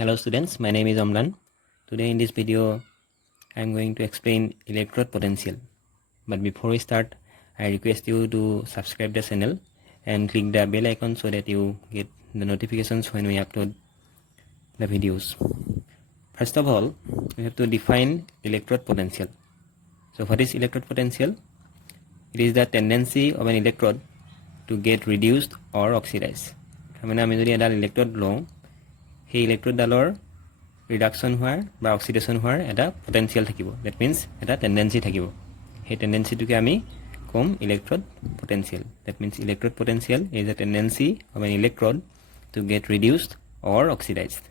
Hello students, my name is Amlan. Today in this video, I am going to explain electrode potential. But before we start, I request you to subscribe the channel and click the bell icon so that you get the notifications when we upload the videos. First of all, we have to define electrode potential. So what is electrode potential? It is the tendency of an electrode to get reduced or oxidized. I mean, electrode long, সেই ইলেক্ট্ৰডডালৰ reduction হোৱাৰ বা oxidation হোৱাৰ এটা potential থাকিব that means এটা tendency থাকিব সেই টেণ্ডেঞ্চিটোকে আমি ক'ম electrode potential that means electrode potential is a tendency of an electrode to get reduced or oxidized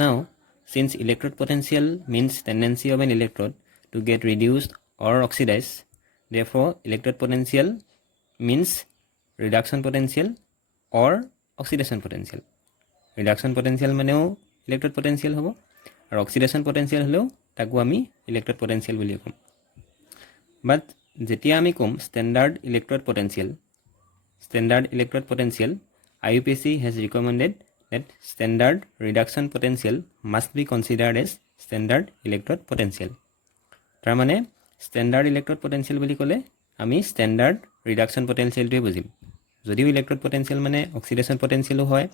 now since electrode potential means tendency of an electrode to get reduced or oxidized therefore electrode potential means reduction potential or oxidation potential. Reduction potential মানেও electrode potential হ'ব আৰু oxidation potential হলেও তাকো আমি electrode potential বুলি ক'ম বাট যেতিয়া আমি ক'ম standard electrode potential IUPAC has recommended that standard reduction potential must be considered as standard electrode potential তাৰ মানে standard electrode potential বুলি ক'লে আমি standard reduction potential টোৱে বুজিম যদিও ইলেক্ট্ৰড পটেনচিয়েল মানে অক্সিডেশ্যন পটেনচিয়েলো হয়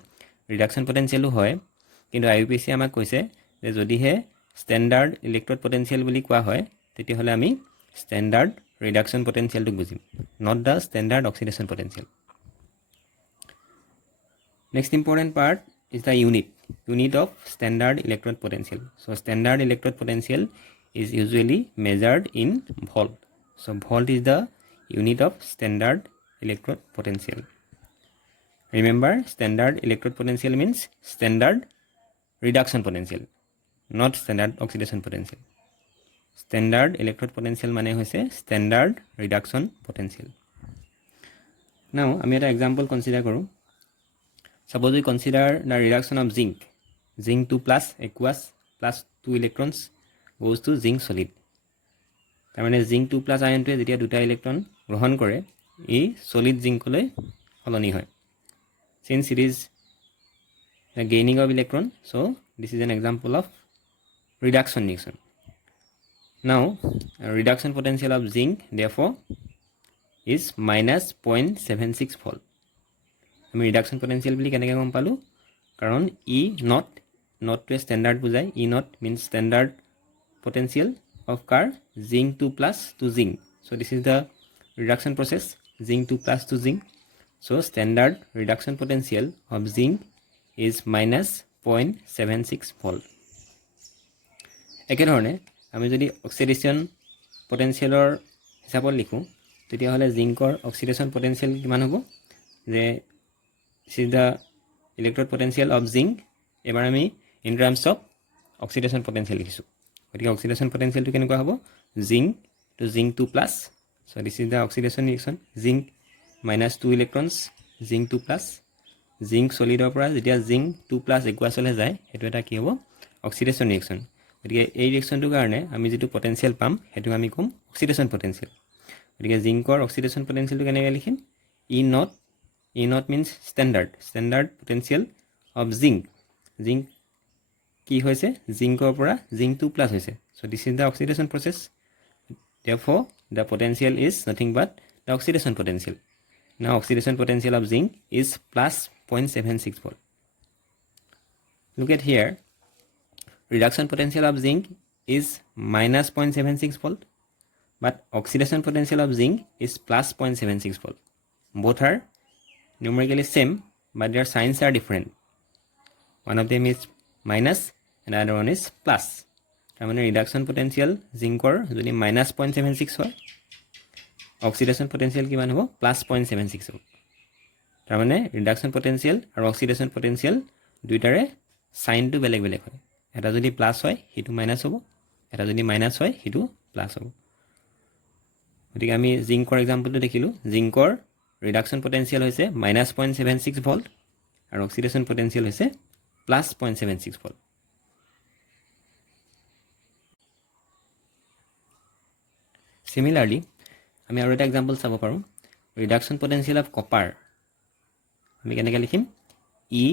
ৰিডাকশ্যন পটেনচিয়েলো হয় কিন্তু আইইউপিএসি আমাক কৈছে যে যদিহে ষ্টেণ্ডাৰ্ড ইলেক্ট্ৰড পটেনচিয়েল বুলি কোৱা হয় তেতিয়াহ'লে আমি ষ্টেণ্ডাৰ্ড ৰিডাকশ্যন পটেনচিয়েলটো বুজিম not the standard oxidation potential next important part is the unit of standard electrode potential so standard electrode potential is usually measured in volt so volt is the unit of standard electrode potential. Remember, standard electrode potential means standard reduction potential, not standard oxidation potential. Standard electrode potential mane hoise standard reduction potential. Now, ami eta example consider koru. Suppose we consider the reduction of zinc. Zinc 2 plus aqueous plus 2 electrons goes to zinc solid. Tamane zinc 2 plus ion to jetia duta electron grohon kore এই solid zinc লৈ সলনি হয় since it is the gaining of electron so this is an example of reduction reaction now reduction potential of zinc therefore is minus 0.76 volt আমি reduction potential বুলি কেনেকৈ গম পালো কাৰণ E not to standard বুজায় E not means standard potential of car zinc 2 plus to zinc so this is the reduction process zinc 2 plus to zinc so standard reduction potential of zinc is minus 0.76 volt একেধৰণে আমি যদি oxidation পটেনচিয়েলৰ হিচাপত লিখোঁ তেতিয়াহ'লে জিংকৰ oxidation potential কিমান হ'ব যে this is the electrode potential of zinc এবাৰ আমি in terms of oxidation potential লিখিছোঁ গতিকে অক্সিডেশ্যন পটেনচিয়েলটো কেনেকুৱা হ'ব zinc to zinc 2 plus so this is the oxidation reaction zinc minus 2 electrons zinc 2 plus zinc solid opera jetia zinc 2 plus aqueous hole jay hetu eta ki hobo oxidation reaction gotike ei reaction tu karone ami jitu potential pam hetu ami kom oxidation potential gotike zinc or oxidation potential tu kene likhim e not means standard potential of zinc ki hoise zinc opera zinc 2 plus hoise so this is the oxidation process therefore the potential is nothing but the oxidation potential. Now oxidation potential of zinc is plus 0.76 volt. Look at here. Reduction potential of zinc is minus 0.76 volt. But oxidation potential of zinc is plus 0.76 volt. Both are numerically same but their signs are different. One of them is minus and the other one is plus. তাৰমানে reduction potential জিংকৰ যদি minus 0.76 হয় oxidation potential কিমান হ'ব plus 0.76 হ'ব তাৰমানে reduction potential আৰু oxidation potential দুইটাৰে চাইনটো বেলেগ বেলেগ হয় এটা যদি প্লাছ হয় সেইটো মাইনাছ হ'ব এটা যদি মাইনাছ হয় সেইটো প্লাছ হ'ব গতিকে আমি জিংকৰ এক্সাম্পলটো দেখিলোঁ জিংকৰ ৰিডাকশ্যন পটেনচিয়েল হৈছে মাইনাছ 0.76 ভল্ট আৰু অক্সিডেশ্যন পটেনচিয়েল হৈছে প্লাছ 0.76 ভল্ট Similarly, আমি আৰু এটা এক্সাম্পল চাব পাৰোঁ ৰিডাকশ্যন পটেনচিয়েল অফ কপাৰ আমি কেনেকৈ লিখিম E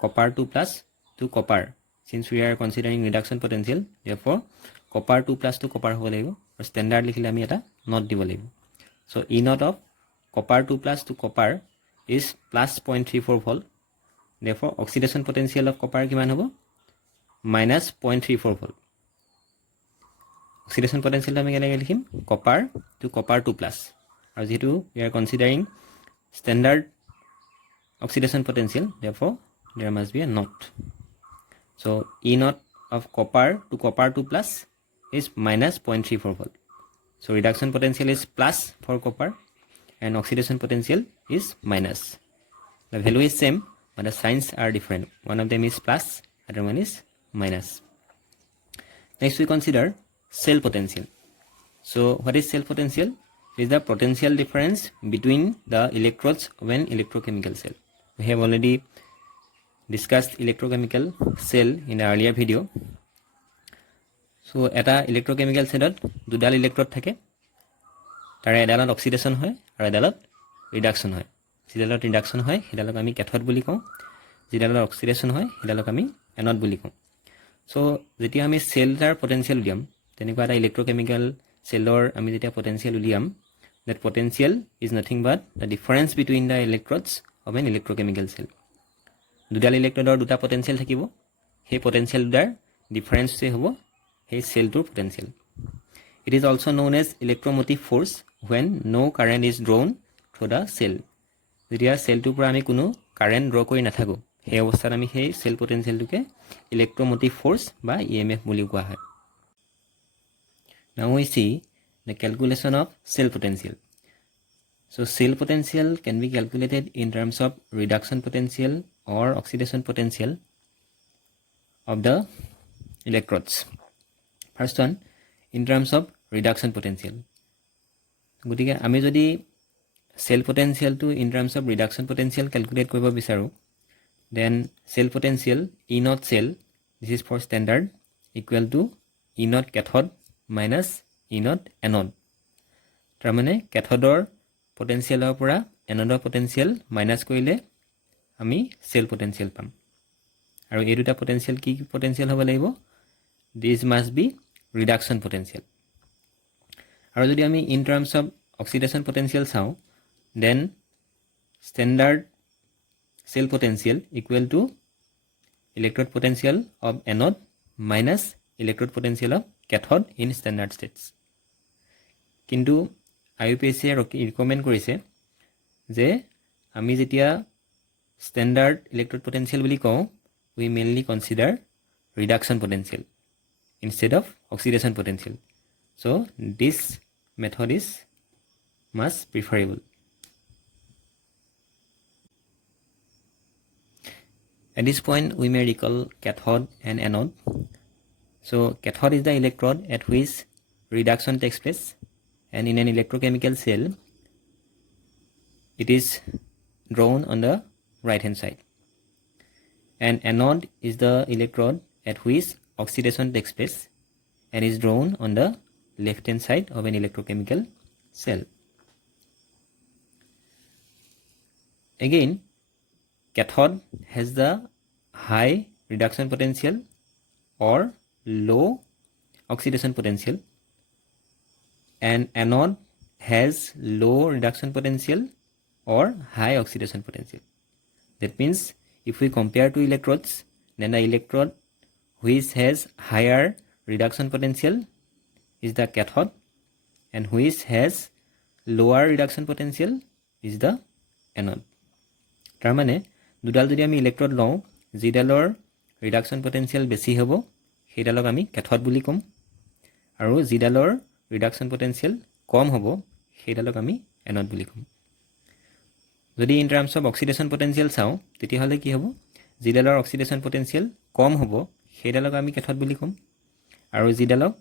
copper 2 plus to copper. Since we are considering reduction potential, therefore copper 2 plus to copper হ'ব লাগিব আৰু standard লিখিলে আমি এটা not দিব লাগিব. So E naught of copper 2 plus to copper is plus 0.34 volt. Therefore oxidation potential of copper কিমান হ'ব? minus 0.34 volt. Oxidation potential আমি কেনেকৈ লিখিম? copper to copper 2 plus. আৰু যেহেতু we are considering standard oxidation potential, therefore there must be a not. So E naught of copper to copper 2 plus is minus 0.34 volt. So reduction potential is plus for copper and oxidation potential is minus. The value is same, but the signs are different. One of them is plus, other one is minus. Next we consider cell potential. So what is cell potential? It is the potential difference between the electrodes of an electrochemical cell. We have already discussed electrochemical cell in the earlier video. So এটা electrochemical cellত দুডাল electrode থাকে, তাৰে এডালত oxidation হয় আৰু এডালত reduction হয়. যিডালত reduction হয় সেইডালক আমি cathode বুলি কওঁ, যিডালত oxidation হয় সেইডালক আমি anode বুলি কওঁ. So যেতিয়া আমি cellৰ potential উলিয়াম, তেনেকুৱা এটা electrochemical cellৰ আমি যেতিয়া potential উলিয়াম, that potential is nothing but the difference between the electrodes of an electrochemical cell. দুডাল ইলেক্ট্ৰডৰ দুটা পটেনচিয়েল থাকিব, সেই পটেনচিয়েল দুটাৰ ডিফাৰেন্স হ'ব সেই সেলটোৰ potential. It is also known as electromotive force when no current is drawn through the cell. যেতিয়া সেলটোৰ পৰা আমি কোনো কাৰেণ্ট ড্ৰ কৰি নাথাকো, সেই অৱস্থাত আমি সেই সেল পটেনচিয়েলটোকে ইলেক্ট্ৰোমোটিভ ফোৰ্স বা EMF বুলি কোৱা হয়. Now we see the calculation of cell potential. So cell potential can be calculated in terms of reduction potential or oxidation potential of the electrodes. First one, in terms of reduction potential. গতিকে আমি যদি cell potential to in terms of reduction potential calculate কৰিব বিচাৰো, then cell potential E naught cell, this is for standard, equal to E naught cathode minus E naught anode. তাৰমানে cathodeৰ potentialৰ পৰা anodeৰ potential minus কৰিলে আমি cell potential পাম. আৰু এই দুটা potential কি potential হ'ব লাগিব? This must be reduction potential. আৰু যদি আমি in terms of oxidation potential চাওঁ, then standard cell potential equal to electrode potential of anode minus electrode potential of cathode in standard states. কিন্তু IUPAC recommend কৰিছে যে আমি যেতিয়া standard electrode potential বুলি কওঁ, we mainly consider reduction potential instead of oxidation potential. So this method is much preferable. At this point we may recall cathode and anode. So cathode is the electrode at which reduction takes place, and in an electrochemical cell it is drawn on the right hand side, and anode is the electrode at which oxidation takes place and is drawn on the left hand side of an electrochemical cell. Again, cathode has the high reduction potential or low oxidation potential, and anode has low reduction potential or high oxidation potential. That means if we compare two electrodes, then the electrode which has higher reduction potential is the cathode, and which has lower reduction potential is the anode. তাৰমানে দুডাল যদি আমি electrode লওঁ, যিডালৰ reduction potential বেছি হ'ব সেইডালক আমি cathode বুলি ক'ম, আৰু যিডালৰ ৰিডাকশ্যন পটেনচিয়েল কম হ'ব সেইডালক আমি এনড বুলি ক'ম. যদি in terms of oxidation potential চাওঁ, তেতিয়াহ'লে কি হ'ব? যিডালৰ অক্সিডেশ্যন পটেনচিয়েল কম হ'ব সেইডালক আমি কেথড বুলি ক'ম, আৰু যিডালক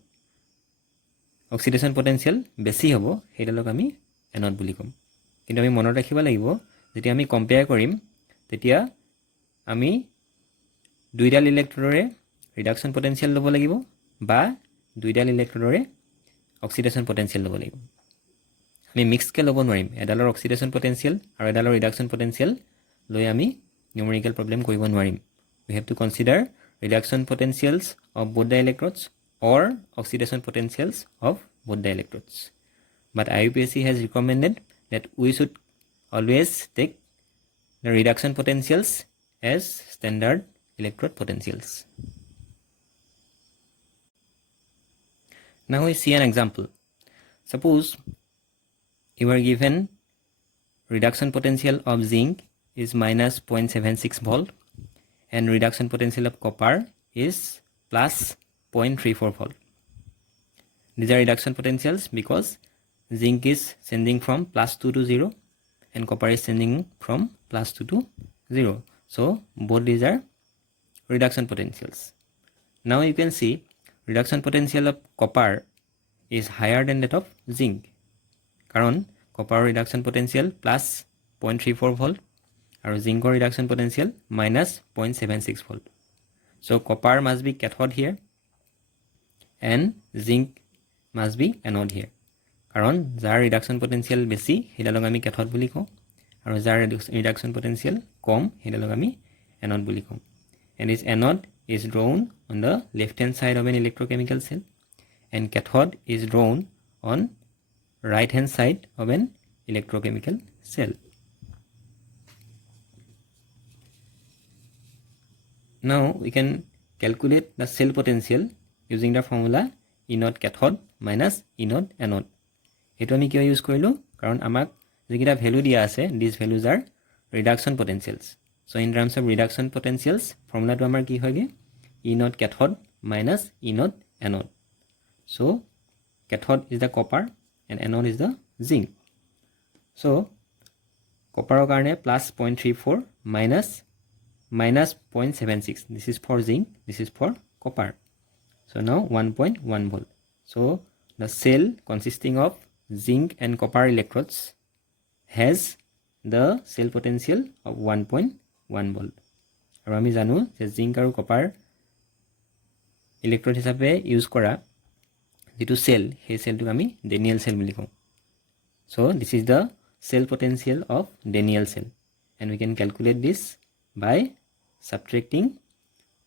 অক্সিডেশ্যন পটেনচিয়েল বেছি হ'ব সেইডালক আমি এনড বুলি ক'ম. কিন্তু আমি মনত ৰাখিব লাগিব, যেতিয়া আমি কম্পেয়াৰ কৰিম তেতিয়া আমি দুইডাল ইলেক্ট্ৰডৰে ৰিডাকশ্যন পটেনচিয়েল ল'ব লাগিব বা দুইডাল ইলেক্ট্ৰডৰে অক্সিডেশ্যন পটেনচিয়েল ল'ব লাগিব. আমি মিক্সকৈ ল'ব নোৱাৰিম. এডালৰ অক্সিডেশ্যন পটেনচিয়েল আৰু এডালৰ ৰিডাকশ্যন পটেনচিয়েল লৈ আমি numerical problem কৰিব নোৱাৰিম. We have to consider reduction potentials of both the electrodes or oxidation potentials of both the electrodes. But IUPAC has recommended that we should always take the reduction potentials as standard electrode potentials. Now we see an example. Suppose you are given reduction potential of zinc is minus 0.76 volt and reduction potential of copper is plus 0.34 volt. These are reduction potentials because zinc is sending from plus 2 to 0 and copper is sending from plus 2 to 0. So both these are reduction potentials. Now you can see reduction potential of copper is higher than that of zinc. Karon copper reduction potential plus 0.34 volt and zinc reduction potential minus 0.76 volt. So copper must be cathode here and zinc must be anode here. Karon jar reduction potential besi hidalok ami cathode buli ko aru jar reduction potential kom hidalok ami anode buli ko. And this anode is drawn on the left hand side of an electrochemical cell and cathode is drawn on right hand side of an electrochemical cell. Now we can calculate the cell potential using the formula E naught cathode minus E naught anode. Eto ami kyo use korilu karon amak jekita value dia ase, these values are reduction potentials. So in terms of reduction potentials formula to amar ki hoye E naught cathode minus E naught anode. So cathode is the copper and anode is the zinc. So copper karne plus 0.34 minus 0.76. This is for zinc, this is for copper. So now 1.1 volt. So the cell consisting of zinc and copper electrodes has the cell potential of 1.1 volt. Aru ami janu je zinc aru copper electrode hisabe use kora jitu cell, he cell to ami Daniell cell buli kau. So this is the cell potential of Daniell cell and we can calculate this by subtracting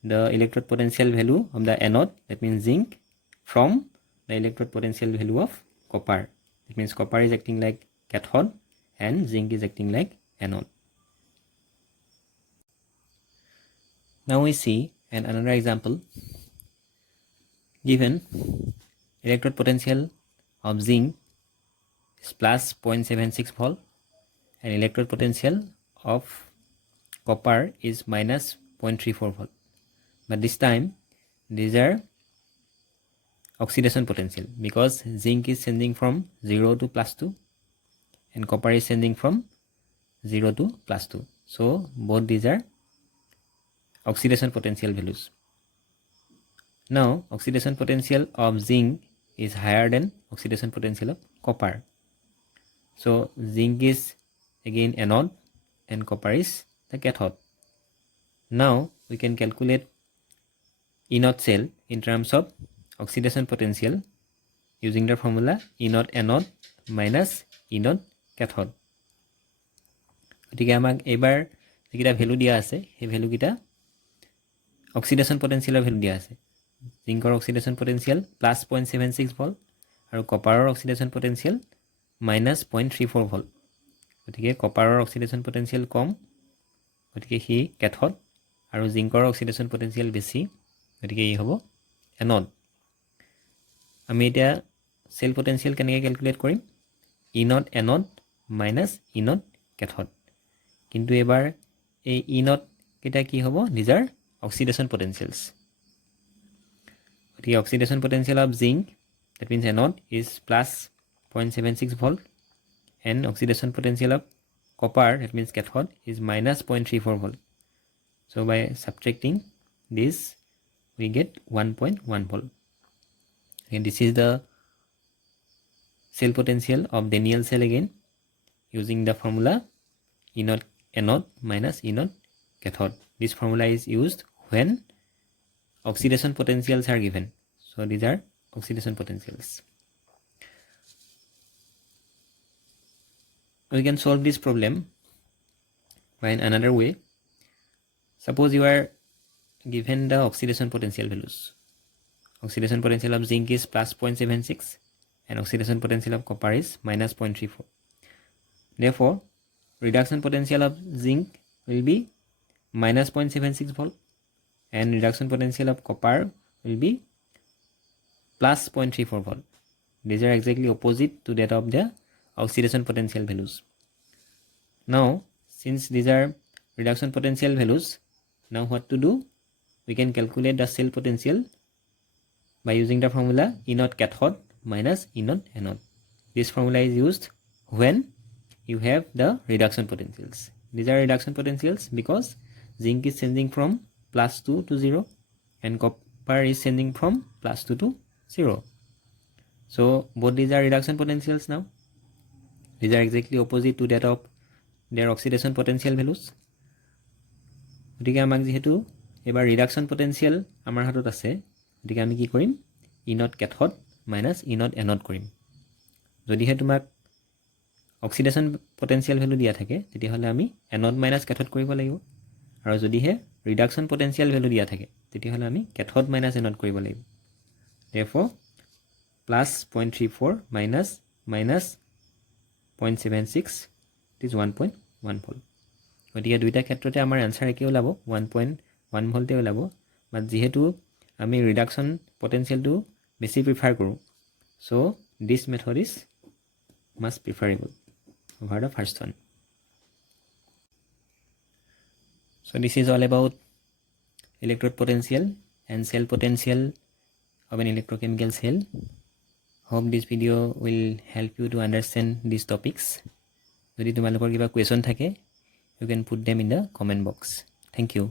the electrode potential value of the anode, that means zinc, from the electrode potential value of copper. That means copper is acting like cathode and zinc is acting like anode. Now we see another example. Given electrode potential of zinc is plus 0.76 volt and electrode potential of copper is minus 0.34 volt. But this time these are oxidation potential because zinc is sending from 0 to plus 2 and copper is sending from 0 to plus 2. So both these are oxidation potential values. Now oxidation potential of zinc is higher than oxidation potential of copper. So zinc is again anode and copper is the cathode. Now we can calculate E naught cell in terms of oxidation potential using the formula E naught anode minus E naught cathode. Gotike amak ebar jekita value dia ase he value kita oxidation potential value dia ase. Zinc oxidation potential plus 0.76 volt aru copper oxidation potential minus 0.34 volt. Gotike copper oxidation potential kom, gotike hi cathode aru zinc oxidation potential besi, গতিকে এই হ'ব anode. আমি এটা cell potential কেনেকৈ calculate কৰিম? E naught anode minus E naught cathode. কিন্তু এবাৰ এই E naught কেটা কি হ'ব? These are oxidation potentials. গতিকে oxidation potential of zinc, that means anode, is plus 0.76 volt and oxidation potential of copper, that means cathode, is minus 0.34 volt. So by subtracting this we get 1.1 volt. And this is the cell potential of Daniell cell again using the formula E naught anode minus E naught cathode. This formula is used when oxidation potentials are given. So these are oxidation potentials. We can solve this problem by another way. Suppose you are given the oxidation potential values. Oxidation potential of zinc is plus 0.76 and oxidation potential of copper is minus 0.34. Therefore, reduction potential of zinc will be minus 0.76 volt and reduction potential of copper will be plus 0.34 volt. These are exactly opposite to that of the oxidation potential values. Now, since these are reduction potential values, now what to do? We can calculate the cell potential by using the formula E naught cathode minus E naught anode. This formula is used when you have the reduction potentials. These are reduction potentials because zinc is changing from plus 2 to 0 and copper is changing from plus 2 to 0. So both these are reduction potentials now. These are exactly opposite to that of their oxidation potential values. গতিকে আমাক যেহেতু এবাৰ reduction potential আমাৰ হাতত আছে, গতিকে আমি কি কৰিম? E naught cathode minus E naught anode কৰিম। যদিহে তোমাক অক্সিডেশ্যন পটেনচিয়েল ভেলু দিয়া থাকে তেতিয়াহ'লে আমি এনড মাইনাছ কেথড কৰিব লাগিব, আৰু যদিহে ৰিডাকশ্যন পটেনচিয়েল ভেলু দিয়া থাকে তেতিয়াহ'লে আমি কেথড মাইনাছ এনড কৰিব লাগিব। therefore plus 0.34 minus 0.76 it is 1.1 volt. গতিকে দুইটা ক্ষেত্ৰতে আমাৰ আনসাৰ একে ওলাব, 1.1 ভোল্টে ওলাব। বাট যেহেতু আমি ৰিডাকশ্যন পটেনচিয়েলটো বেছি প্ৰিফাৰ কৰোঁ, so this method is much preferable over the first one. So this is all about electrode potential and cell potential of an electrochemical cell. Hope this video will help you to understand these topics. যদি তোমালোকৰ কিবা question থাকে, you can put them in the comment box. Thank you.